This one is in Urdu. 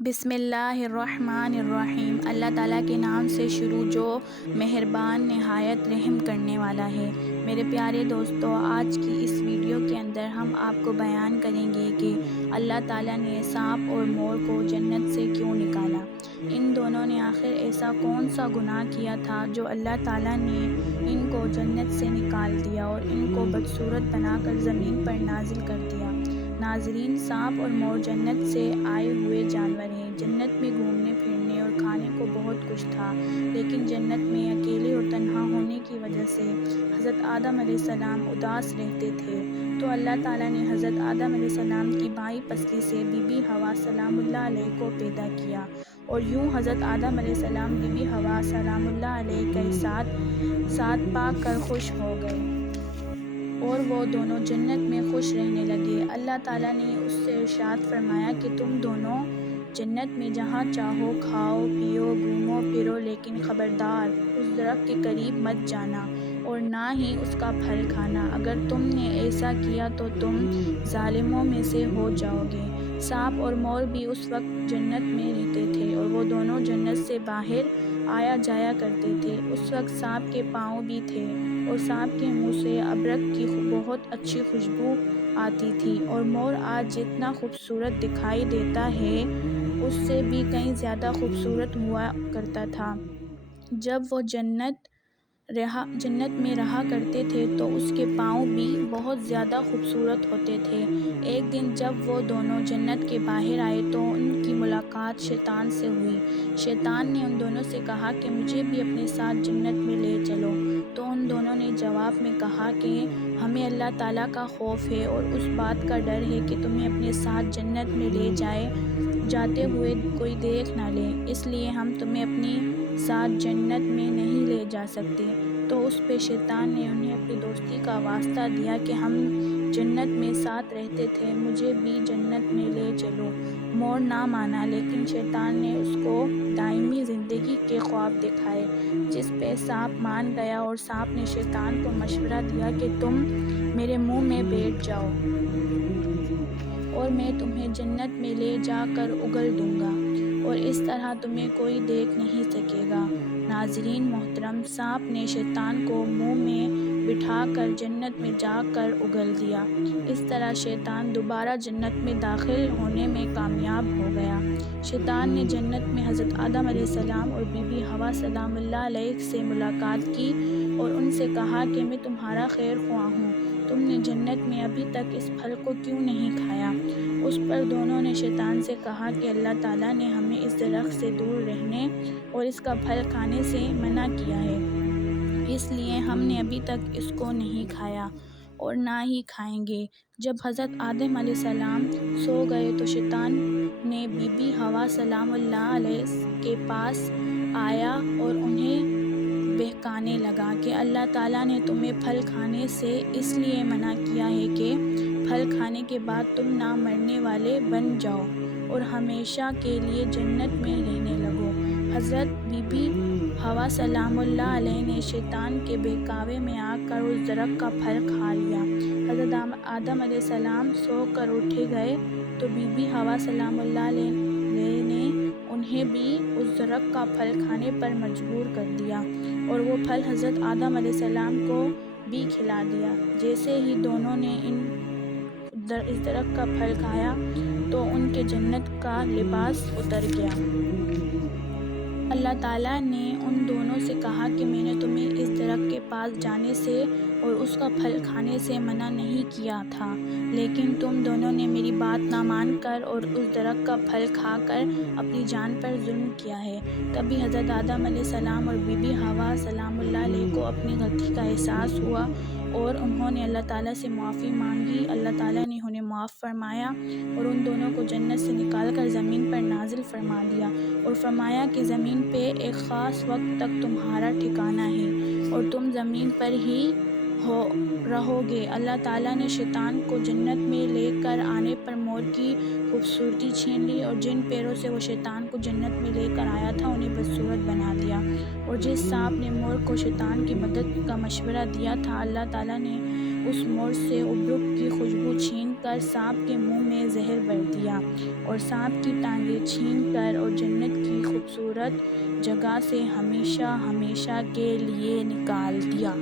بسم اللہ الرحمن الرحیم۔ اللہ تعالیٰ کے نام سے شروع جو مہربان نہایت رحم کرنے والا ہے۔ میرے پیارے دوستو، آج کی اس ویڈیو کے اندر ہم آپ کو بیان کریں گے کہ اللہ تعالیٰ نے سانپ اور مور کو جنت سے کیوں نکالا۔ ان دونوں نے آخر ایسا کون سا گناہ کیا تھا جو اللہ تعالیٰ نے ان کو جنت سے نکال دیا اور ان کو بدصورت بنا کر زمین پر نازل کر دیا۔ ناظرین، سانپ اور مور جنت سے آئے ہوئے جانور ہیں۔ جنت میں گھومنے پھرنے اور کھانے کو بہت کچھ تھا، لیکن جنت میں اکیلے اور تنہا ہونے کی وجہ سے حضرت آدم علیہ السلام اداس رہتے تھے۔ تو اللہ تعالیٰ نے حضرت آدم علیہ السلام کی بائیں پسلی سے بی بی حوا سلام اللہ علیہ کو پیدا کیا، اور یوں حضرت آدم علیہ السلام بی بی حوا سلام اللہ علیہ کے ساتھ پا کر خوش ہو گئے، اور وہ دونوں جنت میں خوش رہنے لگے۔ اللہ تعالیٰ نے اس سے ارشاد فرمایا کہ تم دونوں جنت میں جہاں چاہو کھاؤ پیو گھومو پھرو، لیکن خبردار اس درخت کے قریب مت جانا اور نہ ہی اس کا پھل کھانا، اگر تم نے ایسا کیا تو تم ظالموں میں سے ہو جاؤ گے۔ سانپ اور مور بھی اس وقت جنت میں رہتے تھے، اور وہ دونوں جنت سے باہر آیا جایا کرتے تھے۔ اس وقت سانپ کے پاؤں بھی تھے، اور سانپ کے منہ سے ابرک کی بہت اچھی خوشبو آتی تھی، اور مور آج جتنا خوبصورت دکھائی دیتا ہے اس سے بھی کہیں زیادہ خوبصورت ہوا کرتا تھا۔ جب وہ جنت میں رہا کرتے تھے تو اس کے پاؤں بھی بہت زیادہ خوبصورت ہوتے تھے۔ ایک دن جب وہ دونوں جنت کے باہر آئے تو ان کی ملاقات شیطان سے ہوئی۔ شیطان نے ان دونوں سے کہا کہ مجھے بھی اپنے ساتھ جنت میں لے چلو، تو ان دونوں نے جواب میں کہا کہ ہمیں اللہ تعالیٰ کا خوف ہے اور اس بات کا ڈر ہے کہ تمہیں اپنے ساتھ جنت میں لے جاتے ہوئے کوئی دیکھ نہ لے، اس لیے ہم تمہیں اپنی ساتھ جنت میں نہیں لے جا سکتے۔ تو اس پہ شیطان نے انہیں اپنی دوستی کا واسطہ دیا کہ ہم جنت میں ساتھ رہتے تھے، مجھے بھی جنت میں لے چلو۔ مور نہ مانا، لیکن شیطان نے اس کو دائمی زندگی کے خواب دکھائے، جس پہ سانپ مان گیا، اور سانپ نے شیطان کو مشورہ دیا کہ تم میرے منہ میں بیٹھ جاؤ اور میں تمہیں جنت میں لے جا کر اگل دوں گا، اور اس طرح تمہیں کوئی دیکھ نہیں سکے گا۔ ناظرین محترم، سانپ نے شیطان کو منہ میں بٹھا کر جنت میں جا کر اگل دیا۔ اس طرح شیطان دوبارہ جنت میں داخل ہونے میں کامیاب ہو گیا۔ شیطان نے جنت میں حضرت آدم علیہ السلام اور بی بی حوا سلام اللہ علیہ سے ملاقات کی اور ان سے کہا کہ میں تمہارا خیر خواہ ہوں، تم نے جنت میں ابھی تک اس پھل کو کیوں نہیں کھایا؟ اس پر دونوں نے شیطان سے کہا کہ اللہ تعالیٰ نے ہمیں اس درخت سے دور رہنے اور اس کا پھل کھانے سے منع کیا ہے، اس لیے ہم نے ابھی تک اس کو نہیں کھایا اور نہ ہی کھائیں گے۔ جب حضرت آدم علیہ السلام سو گئے تو شیطان نے بی بی حوا سلام اللہ علیہ کے پاس آیا اور انہیں بہکانے لگا کہ اللہ تعالیٰ نے تمہیں پھل کھانے سے اس لیے منع کیا ہے کہ پھل کھانے کے بعد تم نہ مرنے والے بن جاؤ اور ہمیشہ کے لیے جنت میں رہنے لگو۔ حضرت بی بی حوا سلام اللہ علیہ نے شیطان کے بہکاوے میں آ کر اس درخت کا پھل کھا لیا۔ حضرت آدم علیہ السلام سو کر اٹھ گئے تو بی بی حوا سلام اللہ علیہ نے انہیں بھی اس درخت کا پھل کھانے پر مجبور کر دیا، اور وہ پھل حضرت آدم علیہ السلام کو بھی کھلا دیا۔ جیسے ہی دونوں نے اس درخت کا پھل کھایا تو ان کے جنت کا لباس اتر گیا۔ اللہ تعالیٰ نے ان دونوں سے کہا کہ میں نے تمہیں اس درخت کے پاس جانے سے اور اس کا پھل کھانے سے منع نہیں کیا تھا، لیکن تم دونوں نے میری بات نہ مان کر اور اس درخت کا پھل کھا کر اپنی جان پر ظلم کیا ہے۔ تبھی حضرت آدم علیہ السلام اور بی بی حوا سلام اللہ علیہ کو اپنی غلطی کا احساس ہوا، اور انہوں نے اللہ تعالیٰ سے معافی مانگی۔ اللہ تعالیٰ نے انہیں معاف فرمایا اور ان دونوں کو جنت سے نکال کر زمین پر نازل فرما دیا، اور فرمایا کہ زمین پہ ایک خاص وقت تک تمہارا ٹھکانہ ہے، اور تم زمین پر ہی رہو گے۔ اللہ تعالیٰ نے شیطان کو جنت میں لے کر آنے پر مور کی خوبصورتی چھین لی، اور جن پیروں سے وہ شیطان کو جنت میں لے کر آیا تھا انہیں بدصورت بنا دیا۔ اور جس سانپ نے مور کو شیطان کی مدد کا مشورہ دیا تھا، اللہ تعالیٰ نے اس مور سے ابروک کی خوشبو چھین کر سانپ کے منہ میں زہر بھر دیا، اور سانپ کی ٹانگیں چھین کر اور جنت کی خوبصورت جگہ سے ہمیشہ ہمیشہ کے لیے نکال دیا۔